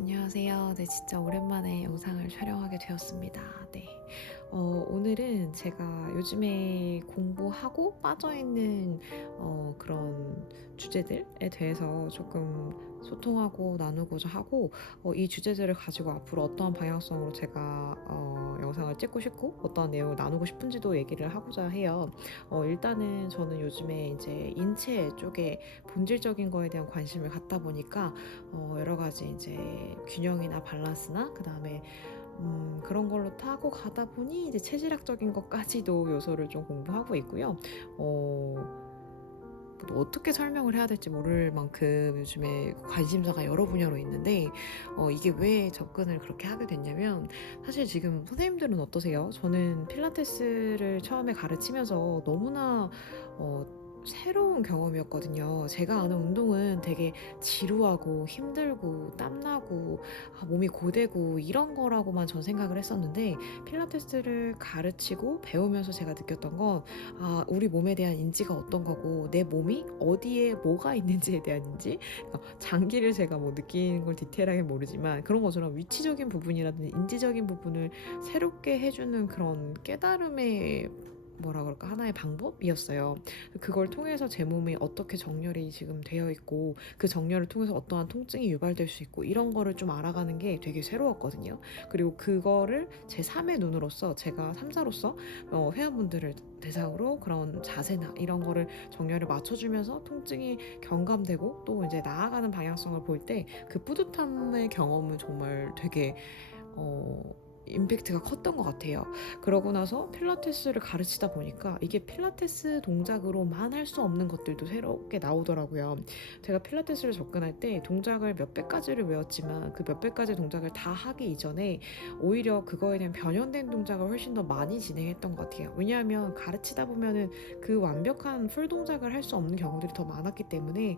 안녕하세요. 네, 진짜 오랜만에 영상을 촬영하게 되었습니다. 네. 오늘은 제가 요즘에 공부하고 빠져있는 그런 주제들에 대해서 조금 소통하고 나누고자 하고, 이 주제들을 가지고 앞으로 어떠한 방향성으로 제가 영상을 찍고 싶고 어떠한 내용을 나누고 싶은지도 얘기를 하고자 해요. 일단은 저는 요즘에 이제 인체 쪽에 본질적인 거에 대한 관심을 갖다 보니까 여러 가지 이제 균형이나 밸런스나 그다음에 그런 걸로 타고 가다 보니 이제 체질학적인 것까지도 요소를 좀 공부하고 있고요. 또 어떻게 설명을 해야 될지 모를 만큼 요즘에 관심사가 여러 분야로 있는데, 이게 왜 접근을 그렇게 하게 됐냐면, 사실 지금 선생님들은 어떠세요? 저는 필라테스를 처음에 가르치면서 너무나 새로운 경험이었거든요. 제가 아는 운동은 되게 지루하고 힘들고 땀나고 몸이 고되고 이런 거라고만 전 생각을 했었는데, 필라테스를 가르치고 배우면서 제가 느꼈던 건 우리 몸에 대한 인지가 어떤 거고 내 몸이 어디에 뭐가 있는지에 대한 인지, 장기를 제가 뭐 느끼는 걸 디테일하게 모르지만 그런 것처럼 위치적인 부분이라든지 인지적인 부분을 새롭게 해주는 그런 깨달음의 뭐라 그럴까 하나의 방법이었어요. 그걸 통해서 제 몸이 어떻게 정렬이 지금 되어 있고 그 정렬을 통해서 어떠한 통증이 유발될 수 있고 이런 거를 좀 알아가는 게 되게 새로웠거든요. 그리고 그거를 제 3의 눈으로서 제가 3자로서 회원분들을 대상으로 그런 자세나 이런 거를 정렬을 맞춰주면서 통증이 경감되고 또 이제 나아가는 방향성을 볼 때 그 뿌듯함의 경험은 정말 되게 어, 임팩트가 컸던 것 같아요. 그러고 나서 필라테스를 가르치다 보니까 이게 필라테스 동작으로만 할 수 없는 것들도 새롭게 나오더라고요. 제가 필라테스를 접근할 때 동작을 몇백 가지를 외웠지만 그 몇백 가지 동작을 다 하기 이전에 오히려 그거에 대한 변형된 동작을 훨씬 더 많이 진행했던 것 같아요. 왜냐하면 가르치다 보면은 그 완벽한 풀 동작을 할 수 없는 경우들이 더 많았기 때문에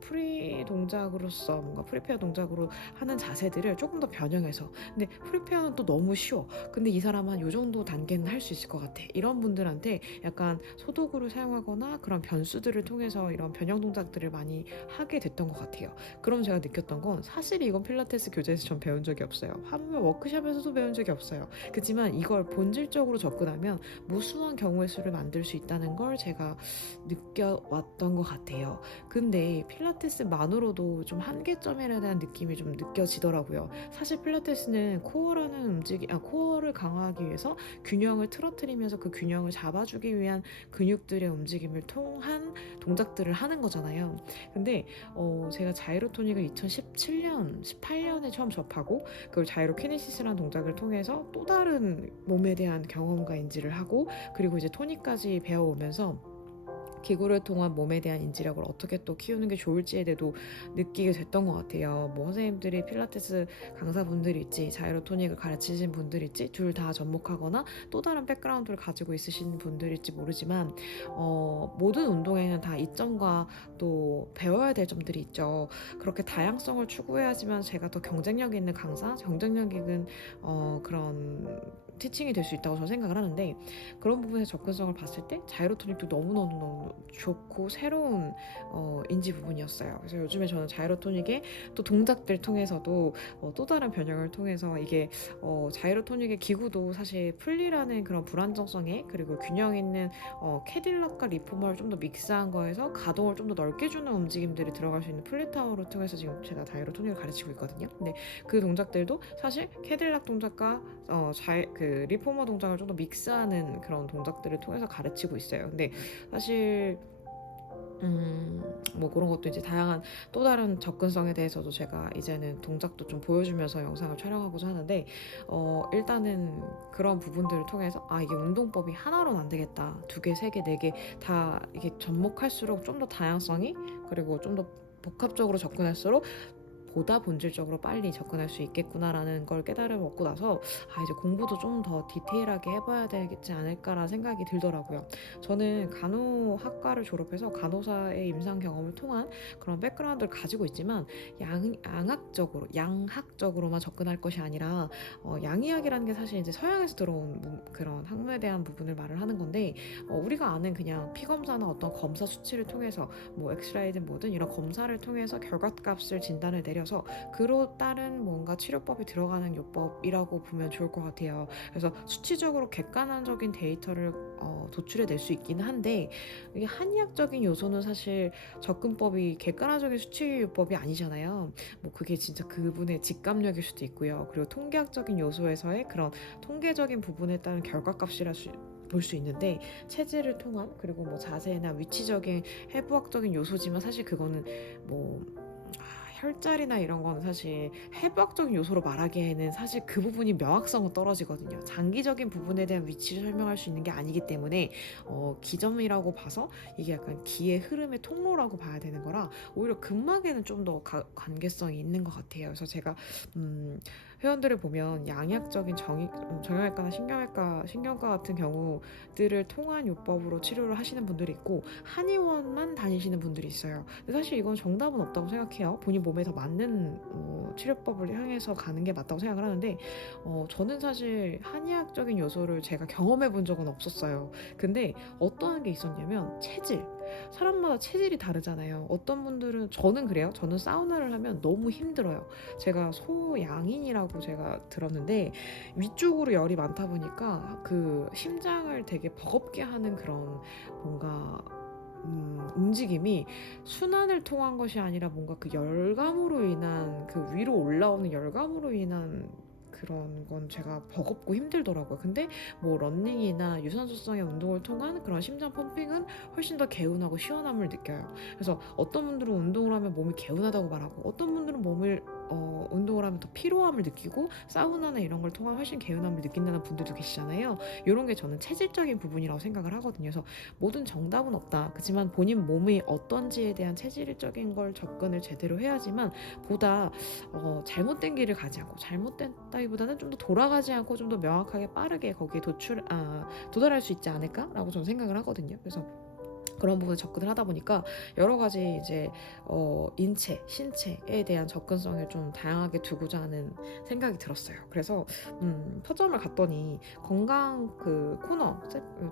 프리 동작으로서 뭔가 프리페어 동작으로 하는 자세들을 조금 더 변형해서, 근데 프리페어는 또 너무 쉬워. 근데 이 사람 한 요 정도 단계는 할 수 있을 것 같아. 이런 분들한테 약간 소도구를 사용하거나 그런 변수들을 통해서 이런 변형 동작들을 많이 하게 됐던 것 같아요. 그럼 제가 느꼈던 건 사실 이건 필라테스 교재에서 전 배운 적이 없어요. 하물며 워크숍에서도 배운 적이 없어요. 그렇지만 이걸 본질적으로 접근하면 무수한 경우의 수를 만들 수 있다는 걸 제가 느껴왔던 것 같아요. 근데 필라테스만으로도 좀 한계점에 대한 느낌이 좀 느껴지더라고요. 사실 필라테스는 코어를 강화하기 위해서 균형을 틀어뜨리면서 그 균형을 잡아주기 위한 근육들의 움직임을 통한 동작들을 하는 거잖아요. 근데 제가 자이로토닉을 2017년, 18년에 처음 접하고 그걸 자이로키네시스라는 동작을 통해서 또 다른 몸에 대한 경험과 인지를 하고, 그리고 이제 토닉까지 배워오면서 기구를 통한 몸에 대한 인지력을 어떻게 또 키우는 게 좋을지에 대해도 느끼게 됐던 것 같아요. 뭐 선생님들이 필라테스 강사분들일지 자이로토닉을 가르치신 분들일지 둘 다 접목하거나 또 다른 백그라운드를 가지고 있으신 분들일지 모르지만 모든 운동에는 다 이점과 또 배워야 될 점들이 있죠. 그렇게 다양성을 추구해야지만 제가 더 경쟁력 있는 강사, 경쟁력 있는 그런 티칭이 될 수 있다고 저는 생각을 하는데, 그런 부분에 접근성을 봤을 때 자이로토닉도 너무너무 좋고 새로운 인지 부분이었어요. 그래서 요즘에 저는 자이로토닉의 또 동작들 통해서도 또 다른 변형을 통해서 이게 자이로토닉의 기구도 사실 풀리라는 그런 불안정성에, 그리고 균형 있는 캐딜락과 리포머를 좀 더 믹스한 거에서 가동을 좀 더 넓게 주는 움직임들이 들어갈 수 있는 플리타워를 통해서 지금 제가 자이로토닉을 가르치고 있거든요. 근데 그 동작들도 사실 캐딜락 동작과 그 리포머 동작을 좀 더 믹스하는 그런 동작들을 통해서 가르치고 있어요. 근데 사실 뭐 그런 것도 이제 다양한 또 다른 접근성에 대해서도 제가 이제는 동작도 좀 보여주면서 영상을 촬영하고자 하는데, 일단은 그런 부분들을 통해서 이게 운동법이 하나로는 안 되겠다. 두 개, 세 개, 네 개 다 이게 접목할수록 좀 더 다양성이, 그리고 좀 더 복합적으로 접근할수록 보다 본질적으로 빨리 접근할 수 있겠구나라는 걸 깨달음 얻고 나서 이제 공부도 좀 더 디테일하게 해봐야 되지 않을까라는 생각이 들더라고요. 저는 간호학과를 졸업해서 간호사의 임상 경험을 통한 그런 백그라운드를 가지고 있지만 양학적으로만 접근할 것이 아니라 양의학이라는 게 사실 이제 서양에서 들어온 그런 학문에 대한 부분을 말을 하는 건데, 우리가 아는 그냥 피검사나 어떤 검사 수치를 통해서 뭐 엑스라이든 뭐든 이런 검사를 통해서 결과값을 진단을 내려서 요법이어서 그로 따른 뭔가 치료법이 들어가는 요법이라고 보면 좋을 것 같아요. 그래서 수치적으로 객관적인 데이터를 도출해낼 수 있긴 한데 이게 한의학적인 요소는 사실 접근법이 객관화적인 수치요법이 아니잖아요. 뭐 그게 진짜 그분의 직감력일 수도 있고요. 그리고 통계학적인 요소에서의 그런 통계적인 부분에 따른 결과값이라 볼 수 있는데 체질을 통한 그리고 뭐 자세나 위치적인 해부학적인 요소지만 사실 그거는 뭐 혈자리나 이런 거는 사실 해부학적인 요소로 말하기에는 사실 그 부분이 명확성은 떨어지거든요. 장기적인 부분에 대한 위치를 설명할 수 있는 게 아니기 때문에 기점이라고 봐서 이게 약간 기의 흐름의 통로라고 봐야 되는 거라 오히려 근막에는 좀 더 관계성이 있는 것 같아요. 그래서 제가 회원들을 보면 양약적인 정형외과나 신경과 같은 경우들을 통한 요법으로 치료를 하시는 분들이 있고 한의원만 다니시는 분들이 있어요. 근데 사실 이건 정답은 없다고 생각해요. 본인 몸에 더 맞는 치료법을 향해서 가는 게 맞다고 생각을 하는데 저는 사실 한의학적인 요소를 제가 경험해 본 적은 없었어요. 근데 어떠한 게 있었냐면 체질. 사람마다 체질이 다르잖아요. 어떤 분들은 저는 그래요. 저는 사우나를 하면 너무 힘들어요. 제가 소양인이라고 제가 들었는데 위쪽으로 열이 많다 보니까 그 심장을 되게 버겁게 하는 그런 뭔가 움직임이 순환을 통한 것이 아니라 뭔가 그 열감으로 인한 그 위로 올라오는 열감으로 인한 그런 건 제가 버겁고 힘들더라고요. 근데 뭐 러닝이나 유산소성의 운동을 통한 그런 심장 펌핑은 훨씬 더 개운하고 시원함을 느껴요. 그래서 어떤 분들은 운동을 하면 몸이 개운하다고 말하고 어떤 분들은 몸을 운동을 하면 더 피로함을 느끼고 사우나나 이런 걸 통한 훨씬 개운함을 느낀다는 분들도 계시잖아요. 이런 게 저는 체질적인 부분이라고 생각을 하거든요. 그래서 모든 정답은 없다. 그렇지만 본인 몸이 어떤지에 대한 체질적인 걸 접근을 제대로 해야지만 보다 잘못된 길을 가지 않고 잘못됐다기보다는 좀 더 돌아가지 않고 좀 더 명확하게 빠르게 거기에 도달할 수 있지 않을까라고 저는 생각을 하거든요. 그래서 그런 부분에 접근을 하다 보니까 여러 가지 이제 인체, 신체에 대한 접근성을 좀 다양하게 두고자 하는 생각이 들었어요. 그래서 서점을 갔더니 건강 그 코너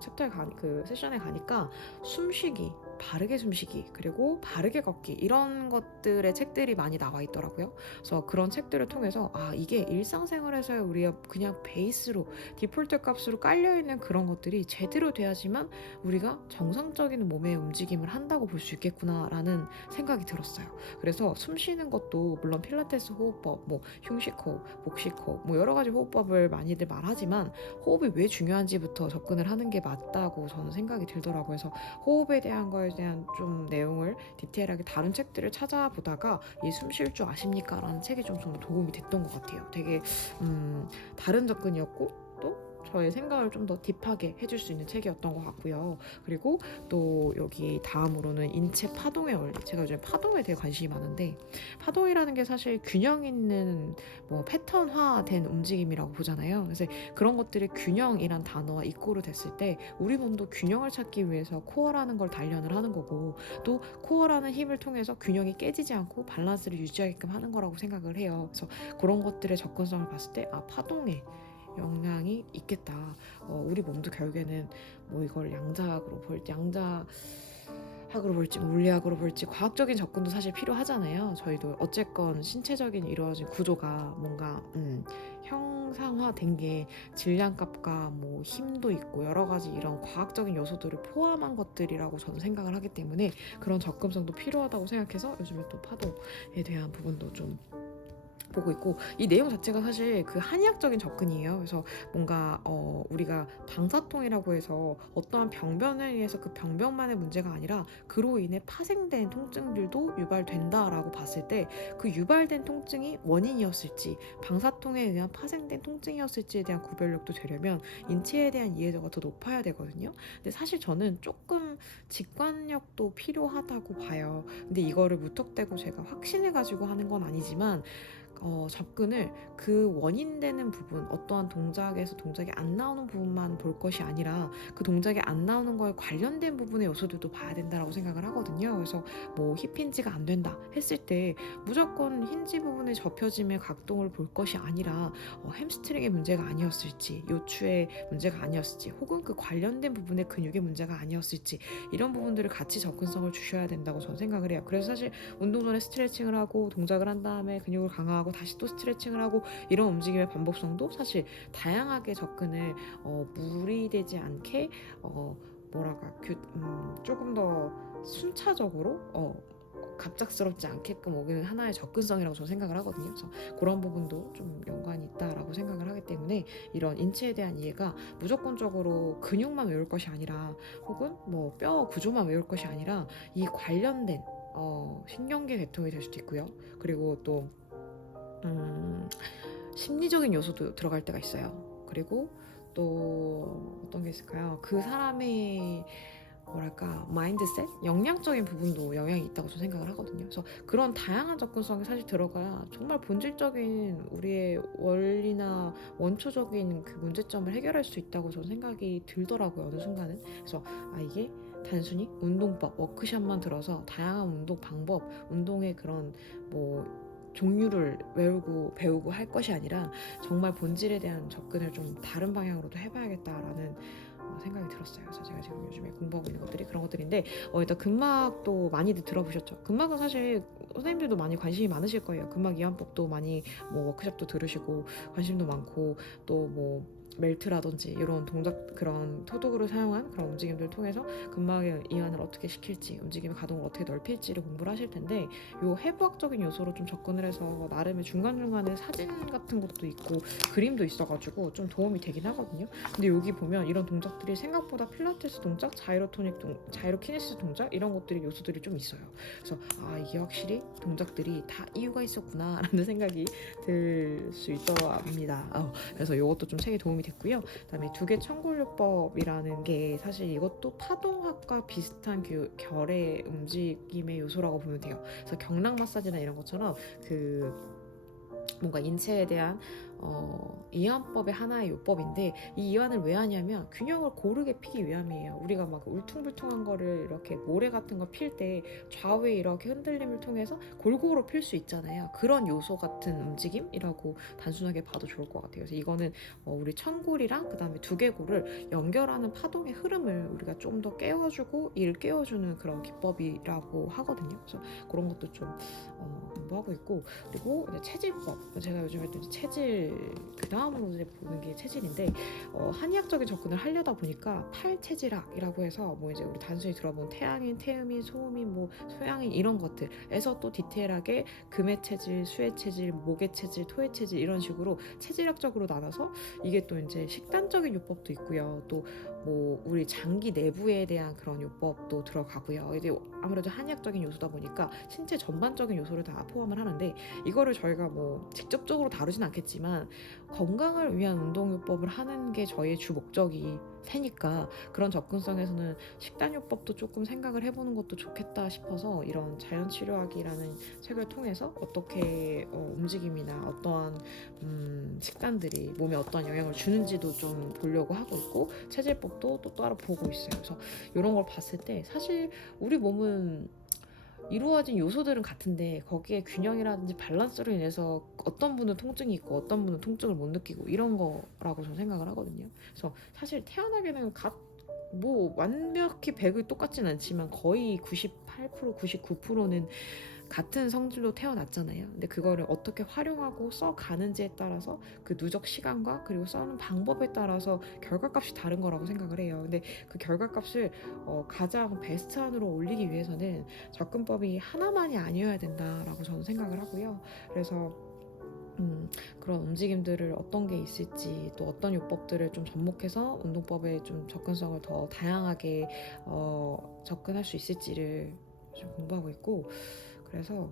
챕터에 그 세션에 가니까 숨쉬기, 바르게 숨쉬기, 그리고 바르게 걷기 이런 것들의 책들이 많이 나와 있더라고요. 그래서 그런 책들을 통해서 이게 일상생활에서의 우리가 그냥 베이스로 디폴트 값으로 깔려있는 그런 것들이 제대로 돼야지만 우리가 정상적인 몸의 움직임을 한다고 볼 수 있겠구나라는 생각이 들었어요. 그래서 숨 쉬는 것도 물론 필라테스 호흡법, 뭐 흉식호흡, 복식호흡, 뭐 여러 가지 호흡법을 많이들 말하지만 호흡이 왜 중요한지부터 접근을 하는 게 맞다고 저는 생각이 들더라고요. 그래서 호흡에 대한 거에 대한 좀 내용을 디테일하게 다룬 책들을 찾아보다가 이 숨 쉴 줄 아십니까? 라는 책이 좀 도움이 됐던 것 같아요. 되게 다른 접근이었고 또 저의 생각을 좀 더 딥하게 해줄 수 있는 책이었던 것 같고요. 그리고 또 여기 다음으로는 인체 파동의 원리. 제가 요즘 파동에 되게 관심이 많은데 파동이라는 게 사실 균형 있는 뭐 패턴화된 움직임이라고 보잖아요. 그래서 그런 것들이 균형이란 단어와 이꼬르 됐을 때 우리 몸도 균형을 찾기 위해서 코어라는 걸 단련을 하는 거고 또 코어라는 힘을 통해서 균형이 깨지지 않고 밸런스를 유지하게끔 하는 거라고 생각을 해요. 그래서 그런 것들의 접근성을 봤을 때 파동에 영향이 있겠다. 우리 몸도 결국에는 뭐 이걸 양자학으로 볼지 물리학으로 볼지 과학적인 접근도 사실 필요하잖아요. 저희도 어쨌건 신체적인 이루어진 구조가 뭔가 형상화된 게 질량값과 뭐 힘도 있고 여러 가지 이런 과학적인 요소들을 포함한 것들이라고 저는 생각을 하기 때문에 그런 접근성도 필요하다고 생각해서 요즘에 또 파동에 대한 부분도 좀 보고 있고 이 내용 자체가 사실 그 한의학적인 접근이에요. 그래서 뭔가 우리가 방사통이라고 해서 어떠한 병변에 의해서 그 병변만의 문제가 아니라 그로 인해 파생된 통증들도 유발된다라고 봤을 때 그 유발된 통증이 원인이었을지 방사통에 의한 파생된 통증이었을지에 대한 구별력도 되려면 인체에 대한 이해도가 더 높아야 되거든요. 근데 사실 저는 조금 직관력도 필요하다고 봐요. 근데 이거를 무턱대고 제가 확신해가지고 하는 건 아니지만 접근을 그 원인되는 부분, 어떠한 동작에서 동작이 안 나오는 부분만 볼 것이 아니라 그 동작이 안 나오는 거에 관련된 부분의 요소들도 봐야 된다라고 생각을 하거든요. 그래서 뭐 힙힌지가 안 된다 했을 때 무조건 힌지 부분의 접혀짐의 각동을 볼 것이 아니라 햄스트링의 문제가 아니었을지, 요추의 문제가 아니었을지, 혹은 그 관련된 부분의 근육의 문제가 아니었을지, 이런 부분들을 같이 접근성을 주셔야 된다고 저는 생각을 해요. 그래서 사실 운동 전에 스트레칭을 하고 동작을 한 다음에 근육을 강화하고 다시 또 스트레칭을 하고 이런 움직임의 반복성도 사실 다양하게 접근을 무리되지 않게 뭐랄까 조금 더 순차적으로 갑작스럽지 않게끔 오기는 하나의 접근성이라고 저는 생각을 하거든요. 그래서 그런 부분도 좀 연관이 있다라고 생각을 하기 때문에 이런 인체에 대한 이해가 무조건적으로 근육만 외울 것이 아니라 혹은 뭐 뼈 구조만 외울 것이 아니라 이 관련된 신경계 계통이 될 수도 있고요. 그리고 또 심리적인 요소도 들어갈 때가 있어요. 그리고 또 어떤 게 있을까요? 그 사람의 뭐랄까 마인드셋, 영양적인 부분도 영향이 있다고 저는 생각을 하거든요. 그래서 그런 다양한 접근성이 사실 들어가야 정말 본질적인 우리의 원리나 원초적인 그 문제점을 해결할 수 있다고 저는 생각이 들더라고요. 어느 순간은. 그래서 이게 단순히 운동법, 워크샵만 들어서 다양한 운동 방법, 운동의 그런 뭐 종류를 외우고 배우고 할 것이 아니라 정말 본질에 대한 접근을 좀 다른 방향으로도 해봐야겠다라는 생각이 들었어요. 그래서 제가 지금 요즘에 공부하고 있는 것들이 그런 것들인데 일단 근막도 많이들 들어보셨죠? 근막은 사실 선생님들도 많이 관심이 많으실 거예요. 근막 이완법도 많이 뭐 워크숍도 들으시고 관심도 많고 또 뭐 멜트라든지 이런 동작 그런 토독으로 사용한 그런 움직임들을 통해서 근막의 이완을 어떻게 시킬지 움직임의 가동을 어떻게 넓힐지를 공부를 하실 텐데 요 해부학적인 요소로 좀 접근을 해서 나름의 중간중간에 사진 같은 것도 있고 그림도 있어가지고 좀 도움이 되긴 하거든요. 근데 여기 보면 이런 동작들이 생각보다 필라테스 동작, 자이로키네시스 동작 이런 것들이 요소들이 좀 있어요. 그래서 이게 확실히 동작들이 다 이유가 있었구나 라는 생각이 들 수 있더랍니다. 그래서 이것도 좀 책에 도움이 됐고요. 그다음에 두개 천골요법이라는 게 사실 이것도 파동학과 비슷한 결의 움직임의 요소라고 보면 돼요. 그래서 경락 마사지나 이런 것처럼 그 뭔가 인체에 대한 이완법의 하나의 요법인데 이 이완을 왜 하냐면 균형을 고르게 피기 위함이에요. 우리가 막 울퉁불퉁한 거를 이렇게 모래 같은 거 필 때 좌우에 이렇게 흔들림을 통해서 골고루 필 수 있잖아요. 그런 요소 같은 움직임이라고 단순하게 봐도 좋을 것 같아요. 그래서 이거는 우리 천골이랑 그 다음에 두개골을 연결하는 파동의 흐름을 우리가 좀 더 깨워주고 깨워주는 그런 기법이라고 하거든요. 그래서 그런 것도 좀 공부하고 있고 그리고 이제 체질법 제가 요즘에 또 체질 그 다음으로 이제 보는 게 체질인데 한의학적인 접근을 하려다 보니까 팔체질학이라고 해서 뭐 이제 우리 단순히 들어본 태양인, 태음인, 소음인, 뭐 소양인 이런 것들에서 또 디테일하게 금의 체질, 수의 체질, 목의 체질, 토의 체질 이런 식으로 체질학적으로 나눠서 이게 또 이제 식단적인 요법도 있고요. 또 뭐 우리 장기 내부에 대한 그런 요법도 들어가고요. 이제 아무래도 한의학적인 요소다 보니까 신체 전반적인 요소를 다 포함을 하는데 이거를 저희가 뭐 직접적으로 다루진 않겠지만 건강을 위한 운동요법을 하는 게 저희의 주 목적이 세니까 그런 접근성에서는 식단요법도 조금 생각을 해보는 것도 좋겠다 싶어서 이런 자연치료학이라는 책을 통해서 어떻게 움직임이나 어떠한 식단들이 몸에 어떠한 영향을 주는지도 좀 보려고 하고 있고 체질법도 또 따로 보고 있어요. 그래서 이런 걸 봤을 때 사실 우리 몸은 이루어진 요소들은 같은데 거기에 균형이라든지 밸런스로 인해서 어떤 분은 통증이 있고 어떤 분은 통증을 못 느끼고 이런 거라고 저는 생각을 하거든요. 그래서 사실 태어나게는 뭐 완벽히 100이 똑같진 않지만 거의 98%, 99%는 같은 성질로 태어났잖아요. 근데 그거를 어떻게 활용하고 써가는지에 따라서 그 누적 시간과 그리고 써는 방법에 따라서 결과값이 다른 거라고 생각을 해요. 근데 그 결과값을 가장 베스트한으로 올리기 위해서는 접근법이 하나만이 아니어야 된다라고 저는 생각을 하고요. 그래서 그런 움직임들을 어떤 게 있을지 또 어떤 요법들을 좀 접목해서 운동법에 좀 접근성을 더 다양하게 접근할 수 있을지를 좀 공부하고 있고 그래서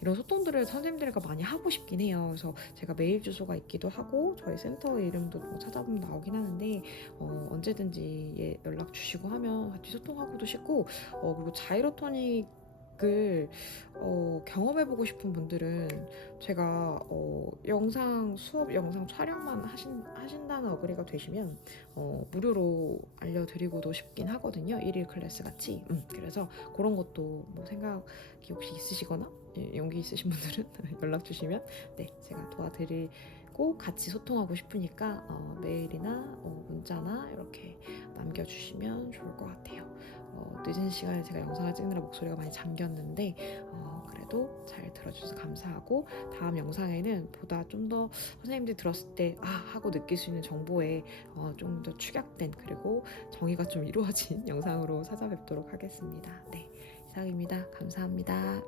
이런 소통들을 선생님들과 많이 하고 싶긴 해요. 그래서 제가 메일 주소가 있기도 하고 저희 센터 이름도 뭐 찾아보면 나오긴 하는데 언제든지 연락 주시고 하면 같이 소통하고도 싶고 그리고 자이로토닉 닭을 경험해보고 싶은 분들은 제가 영상 수업 영상 촬영만 하신다는 어그리가 되시면 무료로 알려드리고도 싶긴 하거든요. 1일 클래스 같이. 그래서 그런 것도 뭐 생각이 혹시 있으시거나 용기 있으신 분들은 연락 주시면 네, 제가 도와드리고 같이 소통하고 싶으니까 메일이나 문자나 이렇게 남겨주시면 좋을 것 같아요. 늦은 시간에 제가 영상을 찍느라 목소리가 많이 잠겼는데 그래도 잘 들어주셔서 감사하고 다음 영상에는 보다 좀 더 선생님들이 들었을 때 하고 느낄 수 있는 정보에 좀 더 축약된 그리고 정의가 좀 이루어진 영상으로 찾아뵙도록 하겠습니다. 네, 이상입니다. 감사합니다.